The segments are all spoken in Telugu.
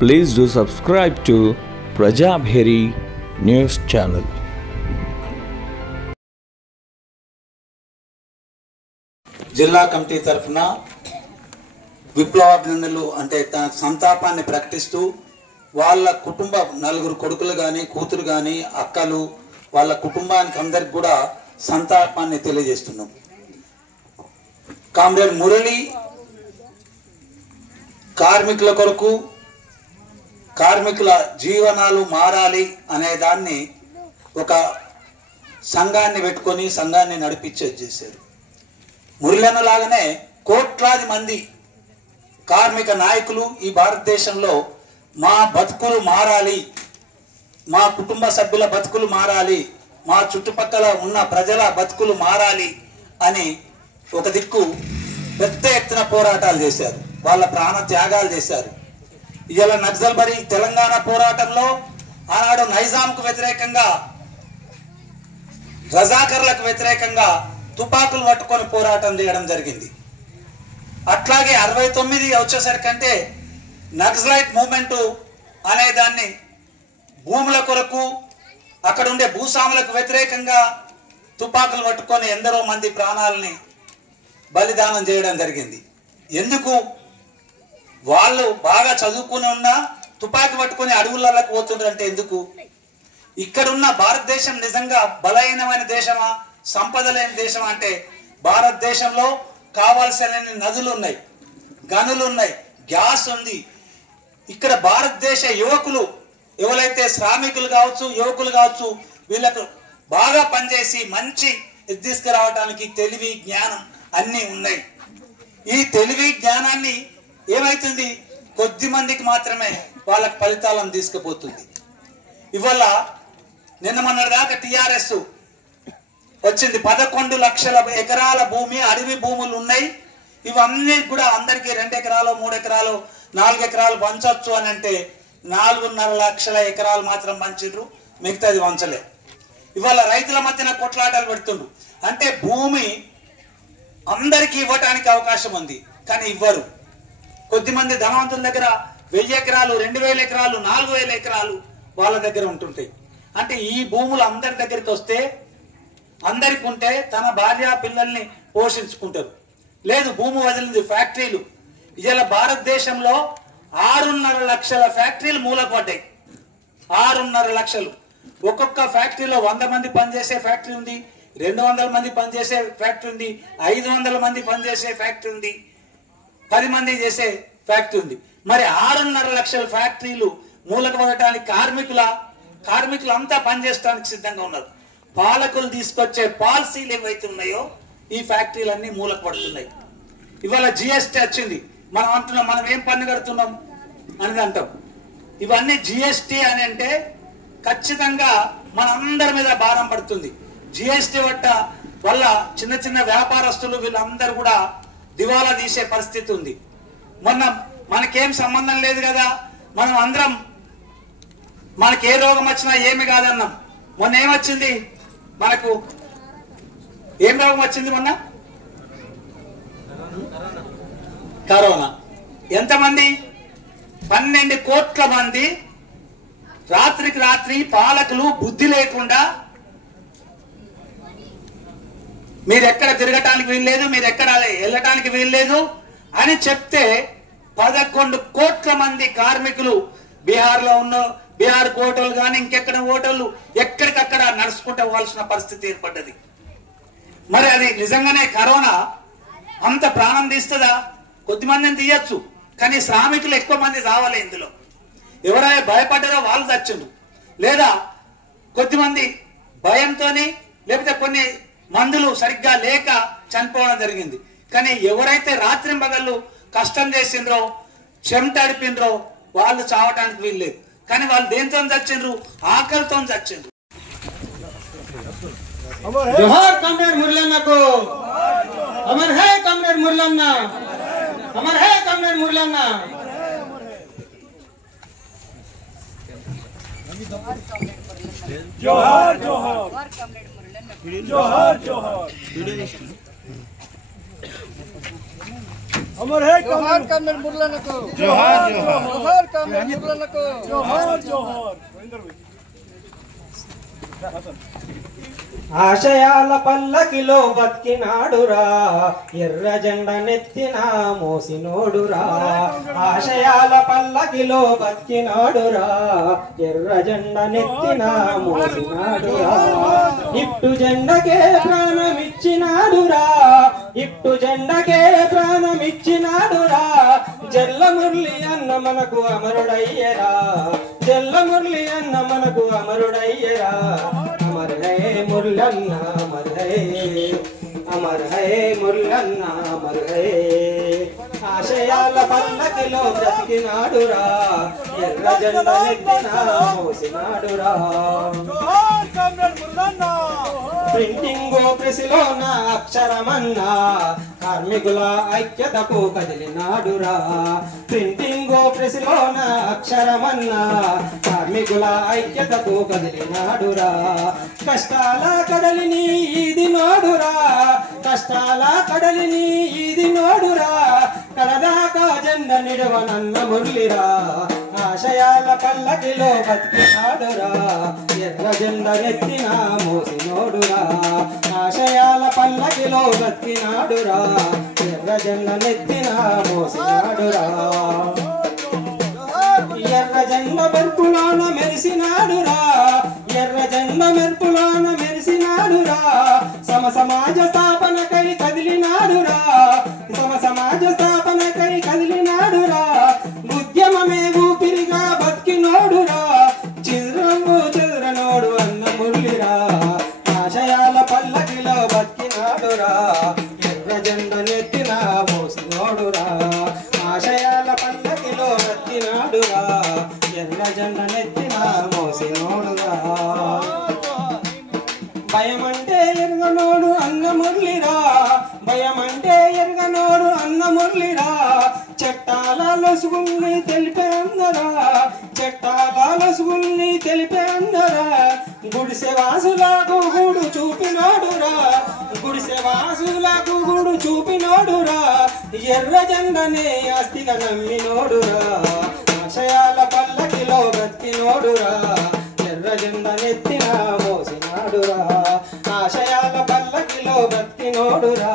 Please do subscribe to Prajabheri News Channel. జిల్లా కమిటీ తరఫున విప్లవాభినందనలు అంటే తన సంతాపాన్ని ప్రకటిస్తూ వాళ్ళ కుటుంబ నలుగురు కొడుకులు కానీ కూతురు కానీ అక్కలు వాళ్ళ కుటుంబానికి అందరికి కూడా సంతాపాన్ని తెలియజేస్తున్నాం. కామ్రేడ్ మురళి కార్మికుల కొరకు కార్మికుల జీవనాలు మారాలి అనే దాన్ని ఒక సంఘాన్ని పెట్టుకొని సంఘాన్ని నడిపించేది చేశారు. మురళన్న లాగానే కోట్లాది మంది కార్మిక నాయకులు ఈ భారతదేశంలో మా బతుకులు మారాలి, మా కుటుంబ సభ్యుల బతుకులు మారాలి, మా చుట్టుపక్కల ఉన్న ప్రజల బతుకులు మారాలి అని ఒక దిక్కు పెద్ద ఎత్తున పోరాటాలు చేశారు, వాళ్ళ ప్రాణ త్యాగాలు చేశారు. ఇవాళ నక్సల్బరీ తెలంగాణ పోరాటంలో ఆనాడు నైజాంకు వ్యతిరేకంగా రజాకర్లకు వ్యతిరేకంగా తుపాకులు పట్టుకొని పోరాటం చేయడం జరిగింది. అట్లాగే 69 వచ్చేసరికంటే నక్సలైట్ మూవ్మెంట్ అనే దాన్ని భూముల కొరకు అక్కడ ఉండే భూస్వాములకు వ్యతిరేకంగా తుపాకులు పట్టుకొని ఎందరో మంది ప్రాణాలని బలిదానం చేయడం జరిగింది. ఎందుకు? వాళ్ళు బాగా చదువుకుని ఉన్నా తుపాకి పట్టుకొని అడవులలోకి పోతుండ్రంటే ఎందుకు? ఇక్కడున్న భారతదేశం నిజంగా బలహీనమైన దేశమా, సంపద లేని దేశం అంటే భారతదేశంలో కావాల్సిన నదులు ఉన్నాయి, గనులు ఉన్నాయి, గ్యాస్ ఉంది. ఇక్కడ భారతదేశ యువకులు ఎవరైతే శ్రామికులు కావచ్చు, యువకులు కావచ్చు, వీళ్ళకు బాగా పనిచేసి మంచి తీసుకురావడానికి తెలివి జ్ఞానం అన్నీ ఉన్నాయి. ఈ తెలివి జ్ఞానాన్ని ఏమైతుంది, కొద్ది మందికి మాత్రమే వాళ్ళకి ఫలితాలను తీసుకుపోతుంది. ఇవాళ నిన్న మొన్నటిదాకా టిఆర్ఎస్ వచ్చింది, 11 లక్షల ఎకరాల భూమి అడవి భూములు ఉన్నాయి, ఇవన్నీ కూడా అందరికీ 2 ఎకరాలు 3 ఎకరాలు 4 ఎకరాలు పంచవచ్చు అని అంటే 4.5 లక్షల ఎకరాలు మాత్రం పంచిర్రు, మిగతాది వంచలే. ఇవాళ రైతుల మధ్యన కొట్లాటలు పెడుతుండ్రు. అంటే భూమి అందరికీ ఇవ్వటానికి అవకాశం ఉంది కానీ ఇవ్వరు. కొద్దిమంది ధనవంతుల దగ్గర 1000 ఎకరాలు 2000 ఎకరాలు 4000 ఎకరాలు వాళ్ళ దగ్గర ఉంటుంటాయి. అంటే ఈ భూములు అందరి దగ్గరికి వస్తే అందరికి ఉంటే తన భార్య పిల్లల్ని పోషించుకుంటారు. లేదు భూమి వదిలింది ఫ్యాక్టరీలు. ఇవాళ భారతదేశంలో 6.5 లక్షల ఫ్యాక్టరీలు మూలకు పడ్డాయి. 6.5 లక్షలు. ఒక్కొక్క ఫ్యాక్టరీలో 100 మంది పనిచేసే ఫ్యాక్టరీ ఉంది, 200 మంది పనిచేసే ఫ్యాక్టరీ ఉంది, 500 మంది పనిచేసే ఫ్యాక్టరీ ఉంది, 10 మంది చేసే ఫ్యాక్టరీ ఉంది. మరి 6.5 లక్షల ఫ్యాక్టరీలు మూలకు పడటానికి కార్మికులు అంతా పనిచేయడానికి సిద్ధంగా ఉన్నారు. పాలకులు తీసుకొచ్చే పాలసీలు ఏవైతే ఉన్నాయో ఈ ఫ్యాక్టరీలన్నీ మూలకు పడుతున్నాయి. ఇవాళ జిఎస్టీ వచ్చింది, మనం అంటున్నాం మనం ఏం పన్ను కడుతున్నాం అనేది అంటాం. ఇవన్నీ జిఎస్టీ అని అంటే ఖచ్చితంగా మనందరి మీద భారం పడుతుంది. జిఎస్టీ వల్ల చిన్న చిన్న వ్యాపారస్తులు వీళ్ళందరూ కూడా దివాలా తీసే పరిస్థితి ఉంది. మొన్న మనకేం సంబంధం లేదు కదా, మనం అందరం మనకి ఏ రోగం వచ్చినా ఏమి కాదన్నాం. మొన్న ఏమొచ్చింది, మనకు ఏం రోగం వచ్చింది మొన్న? కరోనా. ఎంతమంది? 12 కోట్ల మంది రాత్రికి రాత్రి పాలకులు బుద్ధి లేకుండా మీరెక్కడ తిరగటానికి వీల్లేదు, మీరెక్కడ వెళ్ళటానికి వీల్లేదు అని చెప్తే 11 కోట్ల మంది కార్మికులు బీహార్లో ఉన్న బీహార్ హోటల్ కానీ ఇంకెక్కడ హోటళ్ళు ఎక్కడికక్కడ నడుచుకుంటూ పోవాల్సిన పరిస్థితి ఏర్పడ్డది. మరి అది నిజంగానే కరోనా అంత ప్రాణం తీస్తుందా? కొద్దిమందిని తీయచ్చు కానీ శ్రామికులు ఎక్కువ మంది చావాలి. ఇందులో ఎవరైనా భయపడ్డారో వాళ్ళు చచ్చిండ్రు, లేదా కొద్దిమంది భయంతోని లేకపోతే కొన్ని మందులు సరిగ్గా లేక చనిపోవడం జరిగింది. కానీ ఎవరైతే రాత్రింబగళ్ళు కష్టం చేసిండ్రో చెమట అడిపిండ్రో వాళ్ళు చావటానికి వీల్లేదు. కానీ వాళ్ళు దేంతో చచ్చిండ్రు? ఆకలితో చచ్చిండ్రు. జోహార్ కామ్రేడ్ మురళన్నకు, అమర్ హై కామ్రేడ్ మురళన్న, అమర్ హై కామ్రేడ్ మురళన్న. జోహార్ జోహార్ జోహార్ జోహార్ अमर है जोहार कामरेड मुरलन को जोहार जोहार जोहार ఆశయాల పల్లకిలో బతికినాడురా ఎర్ర జెండ నెత్తిన మోసినోడురా ఆశయాల పల్లకిలో బతికినాడురా ఎర్ర జెండ నెత్తిన మోసినాడురా ఇట్టు జెండకే ప్రాణమిచ్చినాడురా ఇట్టు జెండకే ప్రాణమిచ్చినాడురా జల్ల మురళి అన్న మనకు అమరుడయ్యరా జల్ల మురళి అన్న మనకు అమరుడయ్యరా अमर है मुरलन्ना अमर है मुरलन्ना अमर है ఆశయాల పల్లకిలో బ్రతికినాడురా ఎర్ర జెండ నెత్తిన మోసినాడురా ప్రింటింగ్ ఆఫీసులోన అక్షరమన్నా కార్మికుల ఐక్యతకు కదిలినాడురా ప్రింటింగ్ ఆఫీసులోన అక్షరమన్నా కార్మికుల ఐక్యతకు కదిలినాడురా కష్టాల కడలిని ఈది నోడురా కష్టాల కడలిని ఈది నోడురా కడదాకా జెండ నిడవనన్న మురళిరా ఆశయాల పల్లకిలో బతికినాడురా ఎర్ర జెండ నెత్తిన మోసినోడురా ఆశయాల పల్లకిలో బతికినాడురా ఎర్ర జెండ నెత్తిన మోసినాడురా ఎర్ర జెండ మెరుపులోన మెరిసినాడురా ఎర్ర జెండ మెరుపులోన మెరిసినాడురా సమాజ స్థాపనకై కదిలినాడురా సమాజ స్థాపనకై కదిలినాడురా ఉద్యమమే ఊపిరిగా బతికినోడురా చిరునవ్వు చెదరనోడు అన్న మురళిరా ఆశయాల పల్లకిలో బతికినాడురా ఎర్ర జెండ నెత్తిన మోసినోడురా ఆశయాల పల్లకిలో బతికినాడురా ఎర్ర జెండ నెత్తిన మోసినోడురా భయమంటే ఎరగనోడు అన్న మురళిరా భయమంటే ఎరగనోడు అన్న మురళిరా చట్టాల లొసుగుల్ని తెలిపే అందరా చట్టాల లొసుగుల్ని తెలిపే అందరా గుడిసె వాసులకు గూడు చూపినోడురా గుడిసె వాసులకు గూడు చూపినోడురా ఎర్ర జెండనే ఆస్తిగా నమ్మినోడురా ఆశయాల పల్లకిలో బ్రతికినోడురా ఎర్ర జెండ నెత్తిన మోసినాడురా ఆశయాల పల్లకిలో బ్రతికినోడురా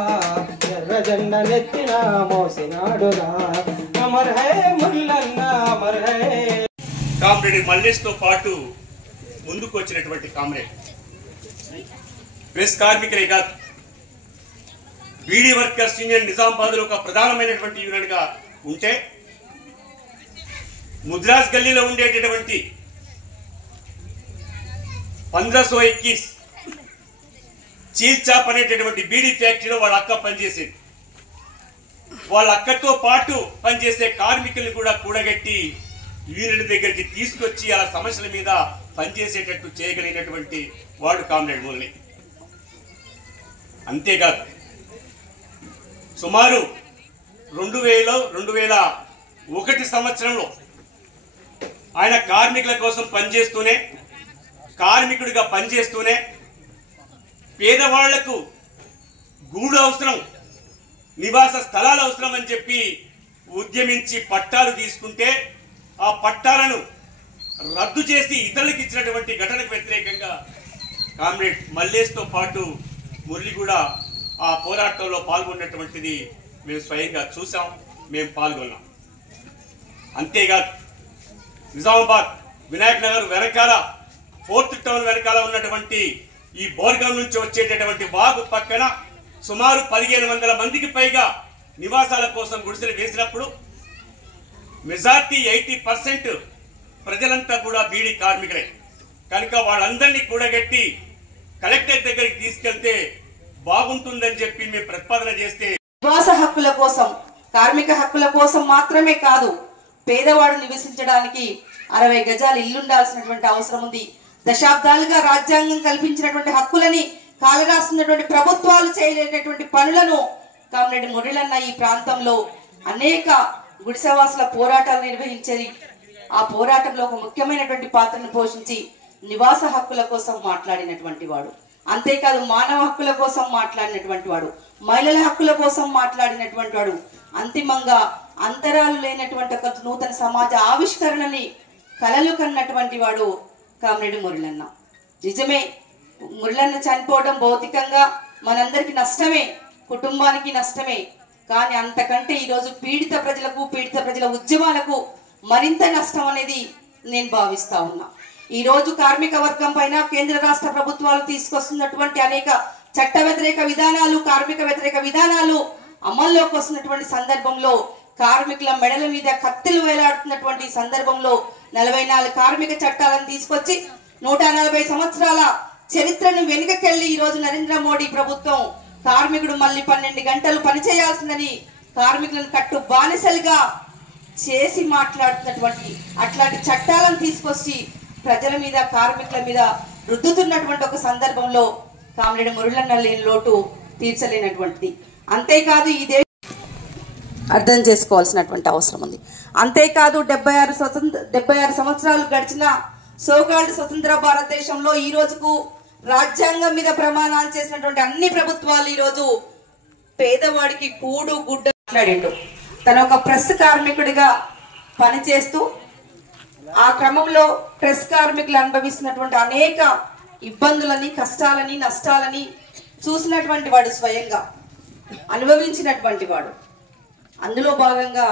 ఎర్ర జెండ నెత్తిన మోసినాడురా అమర్ హై మురళన్న అమర్ హై కామ్రేడ్ మల్లేష్ తో పాటు ముందుకు వచ్చినటువంటి కామ్రేడ్ ప్రెస్ కార్మికులే కాదు బీడీ వర్కర్స్ యూనియన్ నిజామాబాద్ లో ఒక ప్రధానమైనటువంటి యూనియన్ గా ఉంటే ముద్రాస్ గల్లీలో ఉండేటటువంటి 1521 చీల్ చాప్ అనేటటువంటి బీడీ ఫ్యాక్టరీలో వాళ్ళ అక్క పనిచేసేది వాళ్ళ అక్కతో పాటు పనిచేసే కార్మికులను కూడా కూడగట్టి యూనియన్ దగ్గరికి తీసుకొచ్చి అలా సమస్యల మీద పనిచేసేటట్టు చేయగలిగినటువంటి వాడు కామ్రేడ్ మురళి అంతేకాదు సుమారు 2001 సంవత్సరంలో ఆయన కార్మికుల కోసం పనిచేస్తూనే కార్మికుడిగా పనిచేస్తూనే పేదవాళ్లకు గూడు అవసరం నివాస స్థలాలు అవసరం అని చెప్పి ఉద్యమించి పట్టాలు తీసుకుంటే ఆ పట్టాలను రద్దు చేసి ఇతరులకు ఇచ్చినటువంటి ఘటనకు వ్యతిరేకంగా కామ్రేడ్ మల్లేష్ తో పాటు మురళి కూడా ఆ పోరాటంలో పాల్గొన్నటువంటిది మేము స్వయంగా చూసాం మేము పాల్గొన్నాం అంతేకాదు నిజామాబాద్ వినాయక్ నగర్ వెనకాల 4th టౌన్ వెనకాల ఉన్నటువంటి ఈ బోర్గం నుంచి వచ్చేటటువంటి వాగు పక్కన సుమారు 1500 మందికి పైగా నివాసాల కోసం గుడిసెలు వేసినప్పుడు మెజార్టీ 80% ప్రజలంతా కూడా బీడీ కార్మికులే కనుక వాళ్ళందరినీ కూడగట్టి కలెక్టర్ దగ్గరికి తీసుకెళ్తే బాగుంటుందని చెప్పి మేము ప్రతిపాదన చేస్తే నివాస హక్కుల కోసం కార్మిక హక్కుల కోసం మాత్రమే కాదు పేదవాడు నివసించడానికి 60 గజాలు ఇల్లుండాల్సినటువంటి అవసరం ఉంది దశాబ్దాలుగా రాజ్యాంగం కల్పించినటువంటి హక్కులని కాలరాస్తున్నటువంటి ప్రభుత్వాలు చేయలేనటువంటి పనులను కామ్రేడ్ మురళన్న ఈ ప్రాంతంలో అనేక గుడిసెవాసుల పోరాటాలు నిర్వహించేది ఆ పోరాటంలో ఒక ముఖ్యమైనటువంటి పాత్రను పోషించి నివాస హక్కుల కోసం మాట్లాడినటువంటి వాడు అంతేకాదు మానవ హక్కుల కోసం మాట్లాడినటువంటి వాడు మహిళల హక్కుల కోసం మాట్లాడినటువంటి వాడు అంతిమంగా అంతరాలు లేనటువంటి ఒక నూతన సమాజ ఆవిష్కరణని కలలు కన్నటువంటి వాడు కామ్రేడ్ మురళన్న. నిజమే, మురళన్న చనిపోవడం భౌతికంగా మనందరికి నష్టమే, కుటుంబానికి నష్టమే. కానీ అంతకంటే ఈరోజు పీడిత ప్రజల ఉద్యమాలకు మరింత నష్టం అనేది నేను భావిస్తా ఉన్నా. ఈరోజు కార్మిక వర్గం పైన కేంద్ర రాష్ట్ర ప్రభుత్వాలు తీసుకొస్తున్నటువంటి అనేక చట్ట వ్యతిరేక విధానాలు, కార్మిక వ్యతిరేక విధానాలు అమల్లోకి వస్తున్నటువంటి సందర్భంలో, కార్మికుల మెడల మీద కత్తెలు వేలాడుతున్నటువంటి సందర్భంలో 44 కార్మిక చట్టాలను తీసుకొచ్చి 140 సంవత్సరాల చరిత్రను వెనుకకెళ్లి ఈరోజు నరేంద్ర మోడీ ప్రభుత్వం కార్మికుడు మళ్ళీ 12 గంటలు పనిచేయాల్సిందని కార్మికులను కట్టు బానిసలుగా చేసి మాట్లాడుతున్నటువంటి అట్లాంటి చట్టాలను తీసుకొచ్చి ప్రజల మీద, కార్మికుల మీద రుద్దుతున్నటువంటి ఒక సందర్భంలో కామ్రేడ్ మురళన్న లేని లోటు తీర్చలేనటువంటిది. అంతేకాదు ఇదే అర్థం చేసుకోవాల్సినటువంటి అవసరం ఉంది. అంతేకాదు 76 సంవత్సరాలు గడిచిన సోకాల్డ్ స్వతంత్ర భారతదేశంలో ఈ రోజుకు రాజ్యాంగం మీద ప్రమాణాలు చేసినటువంటి అన్ని ప్రభుత్వాలు ఈరోజు పేదవాడికి కూడు గుడ్డ మాట్లాడిండు. తన ఒక ప్రెస్ కార్మికుడిగా పనిచేస్తూ ఆ క్రమంలో ప్రెస్ కార్మికులు అనుభవిస్తున్నటువంటి అనేక ఇబ్బందులని, కష్టాలని, నష్టాలని చూసినటువంటి వాడు, స్వయంగా అనుభవించినటువంటి వాడు. అందులో భాగంగా